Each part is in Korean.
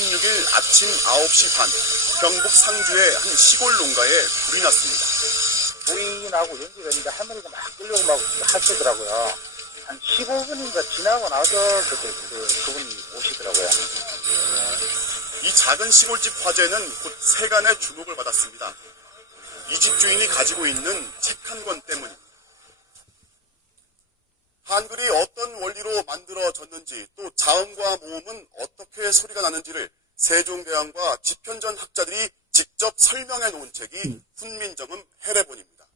26일 아침 9시 반 경북 상주의 한 시골 농가에 불이 났습니다. 부인하고 연기가 있는데 할머니가 막 끌려고 막 하시더라고요. 한 15분인가 지나고 나서 그분이 오시더라고요. 이 작은 시골집 화재는 곧 세간의 주목을 받았습니다. 이 집 주인이 가지고 있는 책 한 권 때문입니다. 한글이 어떤 원리로 만들어졌는지 또 자음과 모음은 어떻게 소리가 나는지를 세종대왕과 집현전 학자들이 직접 설명해 놓은 책이 훈민정음 해례본입니다.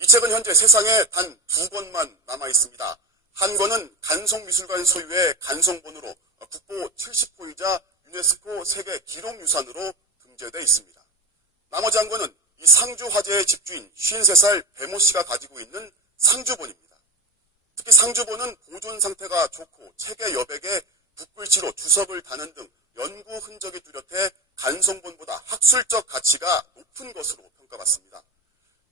이 책은 현재 세상에 단 2권만 남아 있습니다. 한 권은 간송미술관 소유의 간송본으로 국보 70호이자 유네스코 세계 기록유산으로 등재되어 있습니다. 나머지 한 권은 이 상주 화재의 집주인 53살 배모 씨가 가지고 있는 상주본입니다. 특히 상주본은 보존 상태가 좋고 책의 여백에 붓글씨로 주석을 다는 등 연구 흔적이 뚜렷해 간송본보다 학술적 가치가 높은 것으로 평가받습니다.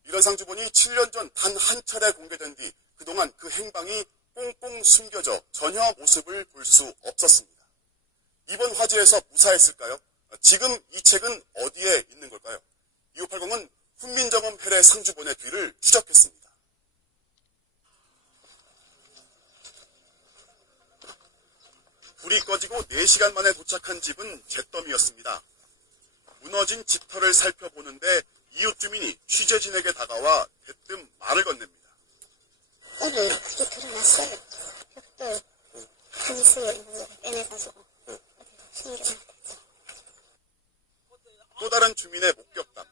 이런 상주본이 7년 전 단 한 차례 공개된 뒤 그동안 그 행방이 꽁꽁 숨겨져 전혀 모습을 볼 수 없었습니다. 이번 화재에서 무사했을까요? 지금 이 책은 어디에 있는 걸까요? 2580은 훈민정음 해례 상주본의 뒤를 추적했습니다. 불이 꺼지고 4시간 만에 도착한 집은 잿더미였습니다. 무너진 집터를 살펴보는데 이웃 주민이 취재진에게 다가와 대뜸 말을 건넵니다. 뼈를 크게 드러났어요. 벽돌 한수에 있는 거 빼내가지고 또 다른 주민의 목격담.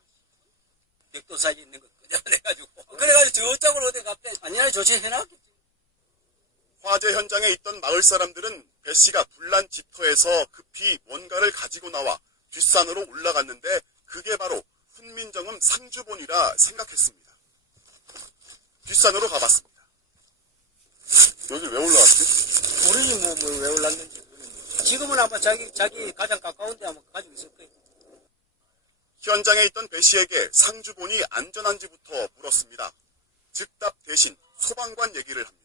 벽돌 있는 거 그래가지고 저쪽으로 어디 갑자기 아니야 조치해놨겠지. 화재 현장에 있던 마을 사람들은 배 씨가 불난 집터에서 급히 뭔가를 가지고 나와 뒷산으로 올라갔는데 그게 바로 훈민정음 상주본이라 생각했습니다. 뒷산으로 가봤습니다. 여기 왜 올라왔지? 모르지 왜 올랐는지. 지금은 아마 자기 가장 가까운 데 아마 가지고 있을 거예요. 현장에 있던 배 씨에게 상주본이 안전한지부터 물었습니다. 즉답 대신 소방관 얘기를 합니다.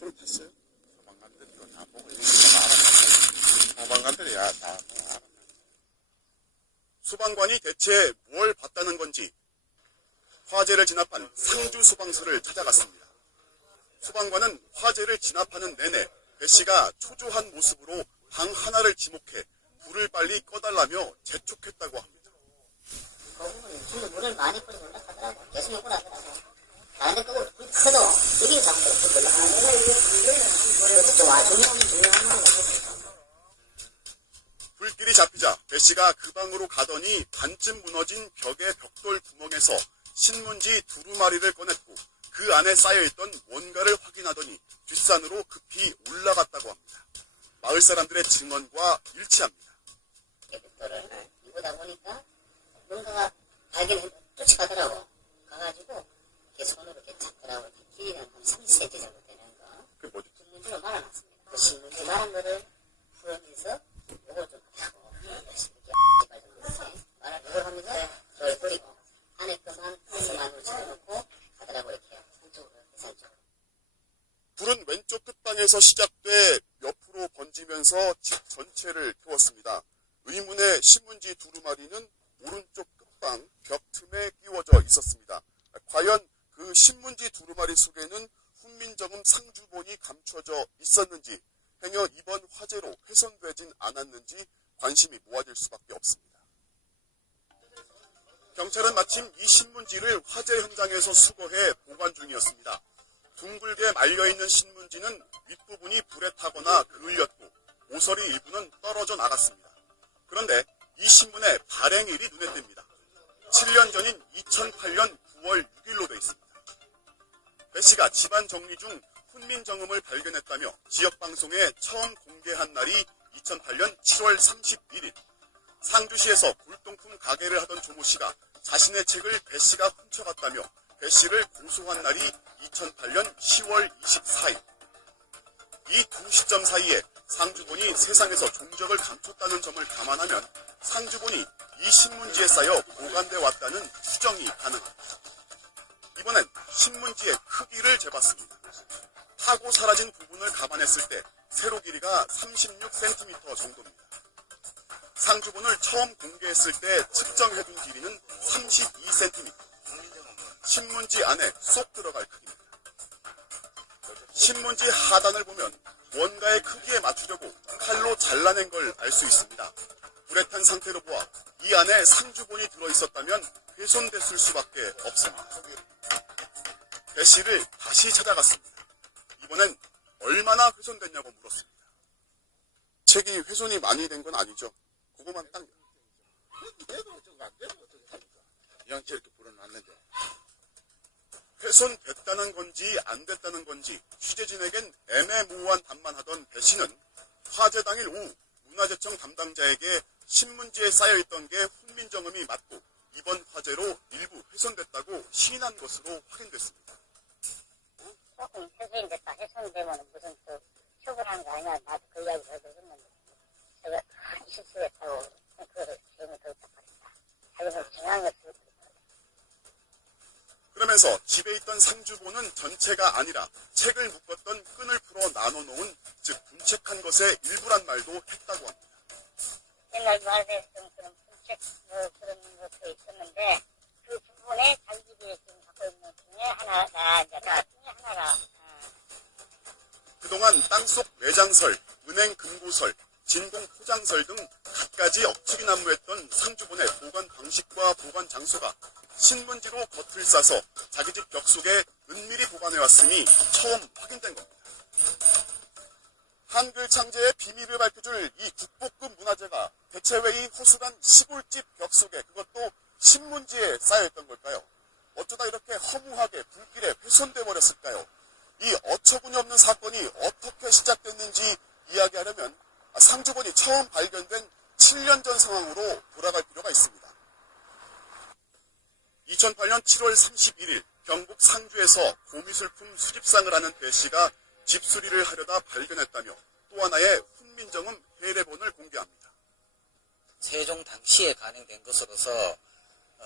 좀 됐어요? 소방관들이 다 보고 알았어요. 소방관들이 다 알았어요. 소방관이 대체 뭘 봤다는 건지 화재를 진압한 상주 소방서를 찾아갔습니다. 소방관은 화재를 진압하는 내내 배 씨가 초조한 모습으로 방 하나를 지목해 불을 빨리 꺼달라며 재촉했다고 합니다. 거북은 진짜 물을 많이 뿌리고 올라가더라고. 계속 먹고 나더라고. 다른데 끄고 불이 커도 여기 자꾸 불 올라가는 거야. 그것도 와 중요한 거야. 불길이 잡히자 배 씨가 그 방으로 가더니 반쯤 무너진 벽의 벽돌 구멍에서 신문지 두루마리를 꺼냈고 그 안에 쌓여있던 뭔가를 확인하더니 뒷산으로 급히 올라갔다고 합니다. 마을 사람들의 증언과 일치합니다. 벽돌을 이보다 보니까 뭔가가 발견해 쫓아가더라고. 가가지고 이렇게 손으로 이렇게 잡더라고. 길이는 한 30cm 정도 되는 거. 그게 뭐지? 신문지로 말아놨습니다. 그 신문지 말은 거를 풀어내서 요걸 좀 하고 이렇게 말아 요걸 하면서 저를 뿌리고 안에 그만으로 집어넣고 가더라고. 이렇게 산쪽으로 산쪽으로. 불은 왼쪽 끝방에서 시작돼 옆으로 번지면서 집 전체를 태웠습니다. 의문의 신문지 두루마리는 오른쪽 끝방 벽 틈에 끼워져 있었습니다. 과연 그 신문지 두루마리 속에는 훈민정음 상주본이 감춰져 있었는지 행여 이번 화재로 훼손되진 않았는지 관심이 모아질 수밖에 없습니다. 경찰은 마침 이 신문지를 화재 현장에서 수거해 보관 중이었습니다. 둥글게 말려있는 신문지는 윗부분이 불에 타거나 그을렸고 모서리 일부는 떨어져 나갔습니다. 그런데 이 신문의 발행일이 눈에 띕니다. 7년 전인 2008년 9월 6일로 되어 있습니다. 배 씨가 집안 정리 중 훈민정음을 발견했다며 지역방송에 처음 공개한 날이 2008년 7월 31일. 상주시에서 골동품 가게를 하던 조모 씨가 자신의 책을 배 씨가 훔쳐갔다며 배 씨를 고소한 날이 2008년 10월 24일. 이 두 시점 사이에 상주본이 세상에서 종적을 감췄다는 점을 감안하면 상주본이 이 신문지에 쌓여 보관돼 왔다는 추정이 가능합니다. 이번엔 신문지의 크기를 재봤습니다. 타고 사라진 부분을 감안했을 때 세로 길이가 36cm 정도입니다. 상주본을 처음 공개했을 때 측정해둔 길이는 32cm. 신문지 안에 쏙 들어갈 크기입니다. 신문지 하단을 보면 원가의 크기에 맞추려고 칼로 잘라낸 걸 알 수 있습니다. 불에 탄 상태로 보아 이 안에 상주본이 들어있었다면 훼손됐을 수밖에 없습니다. 배 씨를 다시 찾아갔습니다. 이번엔 얼마나 훼손됐냐고 물었습니다. 책이 훼손이 많이 된 건 아니죠. 그거만 딱. 이왕채 이렇게 불어놨는데. 훼손됐다는 건지 안 됐다는 건지 취재진에겐 애매모호한 답만 하던 배 씨는 화재 당일 오후 문화재청 담당자에게 신문지에 쌓여있던 게 훈민정음이 맞고 이번 화재로 일부 훼손됐다고 시인한 것으로 확인됐습니다. 조금 훼손됐다. 훼손되면 무슨 또 처벌하는 거 아니야. 나도 그 이야기 들었는데. 제가 큰 실수했다고 그거를 지금은 더 답답했다. 자기는 정한 것을. 그러면서 집에 있던 상주본은 전체가 아니라 책을 묶었던 끈을 풀어 나눠놓은 즉 분책한 것의 일부란 말도 했다고 합니다. 옛날 말했던 그런 분책 그런 것도 있었는데 그 부분에 자기 집에 지금 갖고 있는 중에 하나가 이제 중에 하나가 그동안 땅속 매장설, 은행 금고설, 진공 포장설 등 갖가지 억측이 난무했던 상주본의 보관 방식과 보관 장소가 신문지로 겉을 싸서 자기 집 벽 속에 은밀히 보관해왔으니 처음 확인된 겁니다. 한글 창제의 비밀을 밝혀줄 이 국보급 문화재가 대체 왜 이 호수단 시골집 벽 속에 그것도 신문지에 쌓여있던 걸까요? 어쩌다 이렇게 허무하게 불길에 훼손돼 버렸을까요? 이 어처구니 없는 사건이 어떻게 시작됐는지 이야기하려면 상주본이 처음 발견된 7년 전 상황으로 돌아갈 필요가 있습니다. 2008년 7월 31일 경북 상주에서 고미술품 수집상을 하는 배 씨가 집수리를 하려다 발견했다며 또 하나의 훈민정음 해례본을 공개합니다. 세종 당시에 간행된 것으로서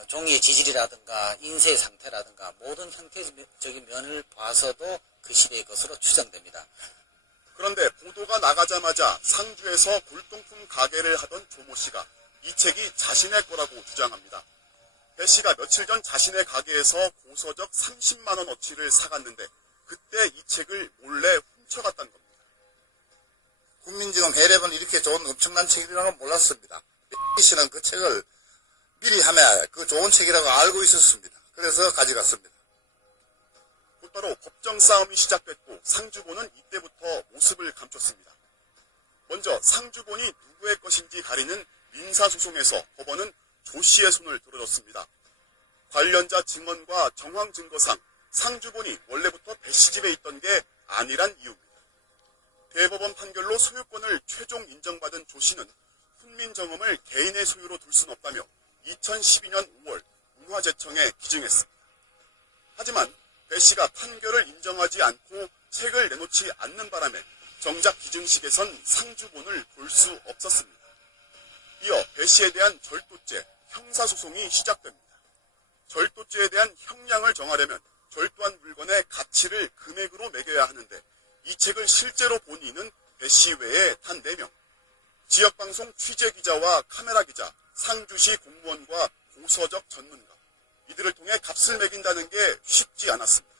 종이의 지질이라든가 인쇄 상태라든가 모든 형태적인 면을 봐서도 그 시대의 것으로 추정됩니다. 그런데 보도가 나가자마자 상주에서 골동품 가게를 하던 조모 씨가 이 책이 자신의 거라고 주장합니다. 배 씨가 며칠 전 자신의 가게에서 고서적 30만 원어치를 사갔는데 그때 이 책을 몰래 훔쳐갔다는 겁니다. 훈민정음 해례본 이렇게 좋은 엄청난 책이라는 건 몰랐습니다. 배 씨는 그 책을 미리 하면 그 좋은 책이라고 알고 있었습니다. 그래서 가져갔습니다. 곧바로 법정 싸움이 시작됐고 상주본은 이때부터 모습을 감췄습니다. 먼저 상주본이 누구의 것인지 가리는 민사소송에서 법원은 조 씨의 손을 들어줬습니다. 관련자 증언과 정황 증거상 상주본이 원래부터 배 씨 집에 있던 게 아니란 이유입니다. 대법원 판결로 소유권을 최종 인정받은 조 씨는 훈민정음을 개인의 소유로 둘 수는 없다며 2012년 5월 문화재청에 기증했습니다. 하지만 배 씨가 판결을 인정하지 않고 책을 내놓지 않는 바람에 정작 기증식에선 상주본을 볼 수 없었습니다. 이어 배 씨에 대한 절도죄, 형사소송이 시작됩니다. 절도죄에 대한 형량을 정하려면 절도한 물건의 가치를 금액으로 매겨야 하는데 이 책을 실제로 본 이는 배 씨 외에 단 4명. 지역방송 취재기자와 카메라기자, 상주시 공무원과 고서적 전문가. 이들을 통해 값을 매긴다는 게 쉽지 않았습니다.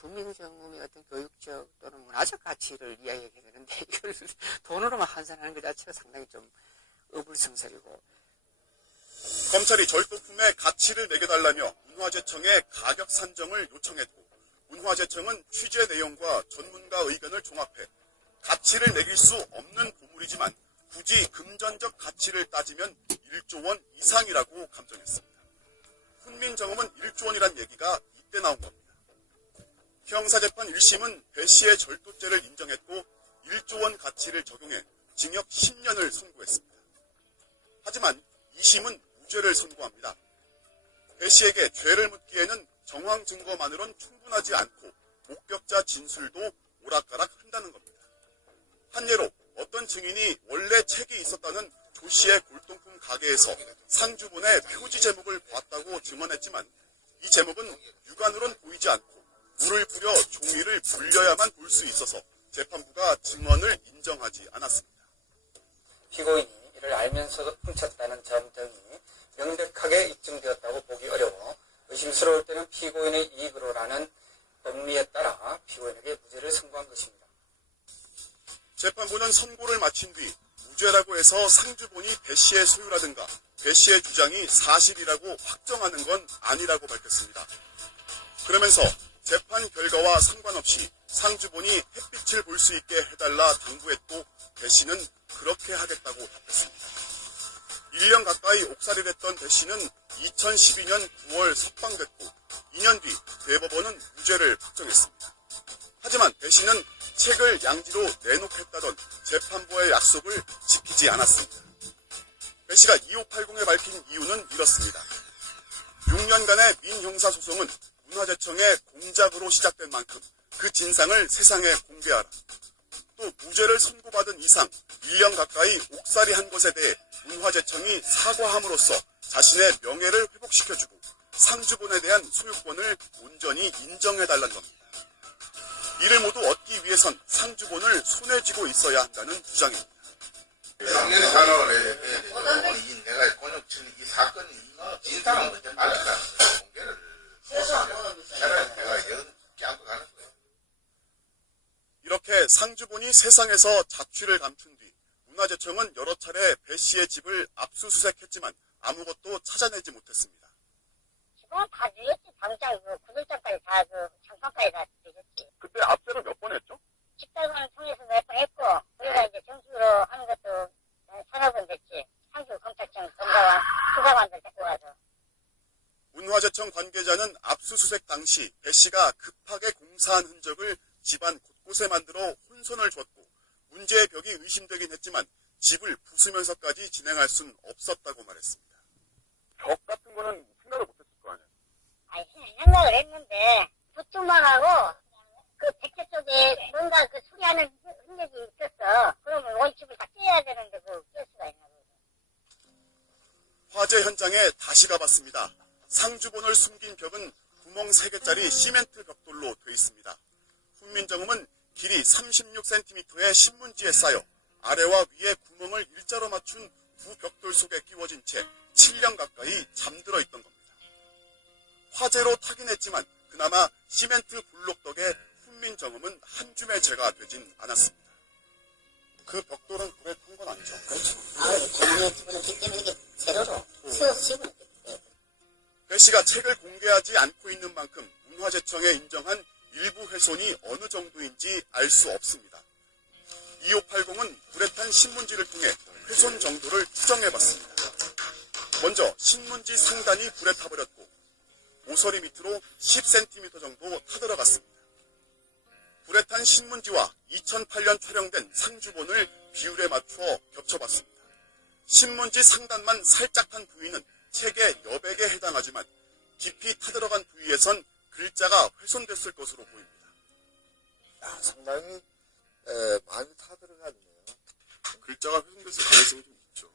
훈민정음의 어떤 교육적 또는 문화적 가치를 이야기하게 되는데 이걸 돈으로만 환산하는 것 자체가 상당히 좀 어불성설이고. 검찰이 절도품의 가치를 매겨달라며 문화재청에 가격 산정을 요청했고 문화재청은 취재 내용과 전문가 의견을 종합해 가치를 매길 수 없는 보물이지만 굳이 금전적 가치를 따지면 1조 원 이상이라고 감정했습니다. 훈민정음은 1조 원이란 얘기가 이때 나온 겁니다. 형사재판 1심은 배 씨의 절도죄를 인정했고 1조 원 가치를 적용해 징역 10년을 선고했습니다. 하지만 2심은 무죄를 선고합니다. 배 씨에게 죄를 묻기에는 정황 증거만으론 충분하지 않고 목격자 진술도 오락가락 한다는 겁니다. 한 예로 어떤 증인이 원래 책이 있었다는 조 씨의 골동품 가게에서 상주본의 표지 제목을 보았다고 증언했지만 이 제목은 육안으론 보이지 않고 물을 뿌려 종이를 불려야만 볼 수 있어서 재판부가 증언을 인정하지 않았습니다. 피고인이 이를 알면 알면서도 훔쳤다는 점 등이 명백하게 입증되었다고 보기 어려워 의심스러울 때는 피고인의 이익으로라는 법리에 따라 피고인에게 무죄를 선고한 것입니다. 재판부는 선고를 마친 뒤 무죄라고 해서 상주본이 배 씨의 소유라든가 배 씨의 주장이 사실이라고 확정하는 건 아니라고 밝혔습니다. 그러면서 재판 결과와 상관없이 상주본이 햇빛을 볼 수 있게 해달라 당부했고 배 씨는 그렇게 하겠다고 답했습니다. 1년 가까이 옥살이를 했던 배 씨는 2012년 9월 석방됐고 2년 뒤 대법원은 무죄를 확정했습니다. 하지만 배 씨는 책을 양지로 내놓겠다던 재판부의 약속을 지키지 않았습니다. 배 씨가 2580에 밝힌 이유는 이렇습니다. 6년간의 민형사소송은 문화재청의 공작으로 시작된 만큼 그 진상을 세상에 공개하라. 또 무죄를 선고받은 이상 1년 가까이 옥살이한 것에 대해 문화재청이 사과함으로써 자신의 명예를 회복시켜주고 상주본에 대한 소유권을 온전히 인정해달라는 겁니다. 이를 모두 얻기 위해선 상주본을 손에 쥐고 있어야 한다는 주장입니다. 작년에 단어를 이 내가 권역칠 이 사건이 진상은 먼저 밝히라는 공개를 못하면 차라리 내가 연기 안고 가는 거예요. 이렇게 상주본이 세상에서 자취를 감춘 뒤 문화재청은 여러 차례 배 씨의 집을 압수수색했지만 아무것도 찾아내지 못했습니다. 지금은 다 늦었지. 당장 구들장까지 다 장판까지 다 늦었지. 그때 압수를 몇 번 했죠? 집달관을 통해서 몇 번 했고, 우리가 이제 정식으로 하는 것도 서너 번 됐지. 상주 검찰청 수사관들 데리고 가서. 문화재청 관계자는 압수수색 당시 배 씨가 급하게 공사한 흔적을 집안 곳곳에 만들어 혼선을 줬고 문제의 벽이 의심되긴 했지만 집을 부수면서까지 진행할 수는 없었다고 말했습니다. 벽 같은 거는 생각을 못했을 거 아니에요? 아니, 생각을 했는데, 부뚜만 하고, 그 백제 쪽에 뭔가 그 수리하는 흔적이 있었어. 그러면 원집을 다 깨야 되는데, 그걸 깰 수가 있냐고. 화재 현장에 다시 가봤습니다. 상주본을 숨긴 벽은 구멍 3개짜리 시멘트 벽돌로 돼 있습니다. 훈민정음은 길이 36cm의 신문지에 쌓여 아래와 위에 구멍을 일자로 맞춘 구벽돌 속에 끼워진 채 7년 가까이 잠들어 있던 겁니다. 화재로 타긴 했지만 그나마 시멘트 블록 덕에 훈민정음은 한 줌의 죄가 되진 않았습니다. 그 벽돌은 불에 탄 건 아니죠? 그렇죠. 대문에 집어넣기 때문에 이게 세로로 세워서 집어넣기 때문에. 배 씨가 책을 공개하지 않고 있는 만큼 문화재청에 인정한 일부 훼손이 어느 정도인지 알 수 없습니다. 2580은 불에 탄 신문지를 통해 훼손 정도를 추정해봤습니다. 먼저 신문지 상단이 불에 타버렸고 모서리 밑으로 10cm 정도 타들어갔습니다. 불에 탄 신문지와 2008년 촬영된 상주본을 비율에 맞추어 겹쳐봤습니다. 신문지 상단만 살짝 탄 부위는 책의 여백에 해당하지만 깊이 타들어간 부위에선 글자가 훼손됐을 것으로 보입니다. 상당히 많이 타들어갔네요. 글자가 훼손됐을 가능성이 좀 있죠.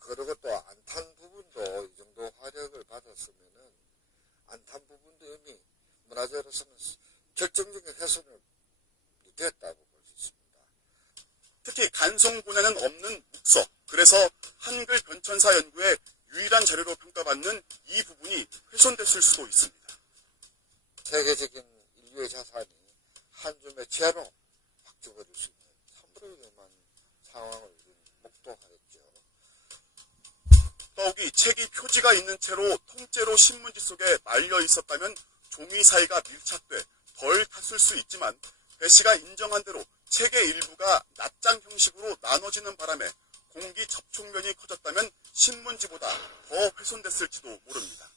그리고 또 안 탄 부분도 이 정도 화력을 받았으면은 안 탄 부분도 이미 문화재로서는 결정적인 훼손을 되었다고 볼 수 있습니다. 특히 간송본에는 없는 묵서, 그래서 한글 변천사 연구의 유일한 자료로 평가받는 이 부분이 훼손됐을 수도 있습니다. 세계적인 인류의 자산이 한 줌의 죄로 확 죽어질 수 있는 참으로 위험한 상황을 목도하였죠. 더욱이 책이 표지가 있는 채로 통째로 신문지 속에 말려 있었다면 종이 사이가 밀착돼 덜 탔을 수 있지만 배 씨가 인정한 대로 책의 일부가 낱장 형식으로 나눠지는 바람에 공기 접촉면이 커졌다면 신문지보다 더 훼손됐을지도 모릅니다.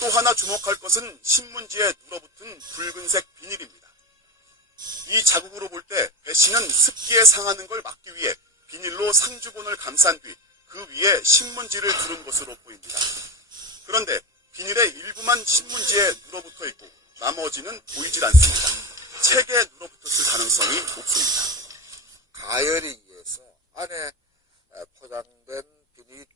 또 하나 주목할 것은 신문지에 눌어붙은 붉은색 비닐입니다. 이 자국으로 볼 때 배 씨는 습기에 상하는 걸 막기 위해 비닐로 상주본을 감싼 뒤 그 위에 신문지를 두른 것으로 보입니다. 그런데 비닐의 일부만 신문지에 눌어붙어 있고 나머지는 보이질 않습니다. 책에 눌어붙었을 가능성이 높습니다. 가열에 의해서 안에 포장된 비닐이